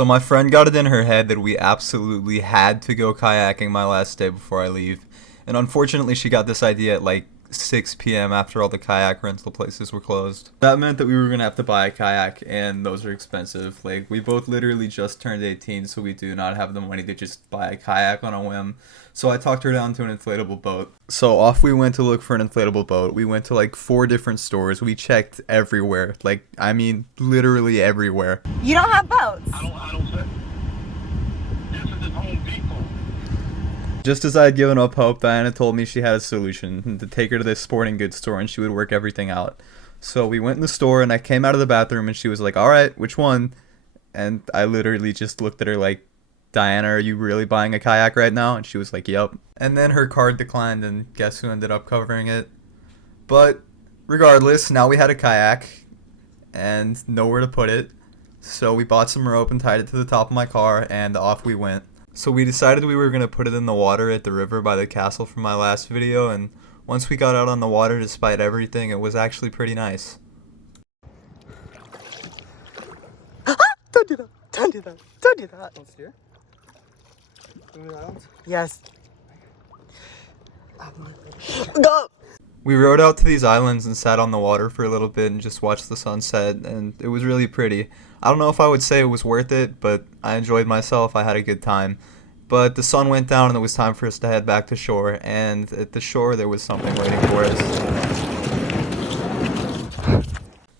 So my friend got it in her head that we absolutely had to go kayaking my last day before I leave. And unfortunately she got this idea at like 6 p.m. after all the kayak rental places were closed. That meant that we were gonna have to buy a kayak, and those are expensive. Like, we both literally just turned 18, so we do not have the money to just buy a kayak on a whim. So I talked her down to an inflatable boat. So off we went to look for an inflatable boat. We went to like 4 different stores. We checked everywhere. Like, I mean, literally everywhere. You don't have boats? I don't say. This is his Home Depot. Just as I had given up hope, Diana told me she had a solution, to take her to this sporting goods store and she would work everything out. So we went in the store and I came out of the bathroom and she was like, "Alright, which one?" And I literally just looked at her like, "Diana, are you really buying a kayak right now?" And she was like, "Yup." And then her card declined, and guess who ended up covering it? But regardless, now we had a kayak and nowhere to put it. So we bought some rope and tied it to the top of my car and off we went. So we decided we were going to put it in the water at the river by the castle from my last video, and once we got out on the water, despite everything, it was actually pretty nice. Don't do that. Don't do that. Don't do that. Let's hear. Moving around. Yes. Go. We rode out to these islands and sat on the water for a little bit and just watched the sunset, and it was really pretty. I don't know if I would say it was worth it, but I enjoyed myself. I had a good time. But the sun went down and it was time for us to head back to shore, and at the shore there was something waiting for us.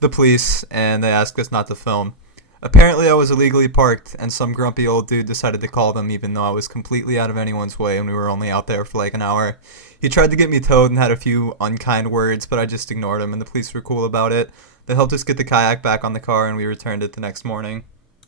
The police, and they asked us not to film. Apparently I was illegally parked, and some grumpy old dude decided to call them even though I was completely out of anyone's way and we were only out there for like an hour. He tried to get me towed and had a few unkind words, but I just ignored him, and the police were cool about it. They helped us get the kayak back on the car and we returned it the next morning.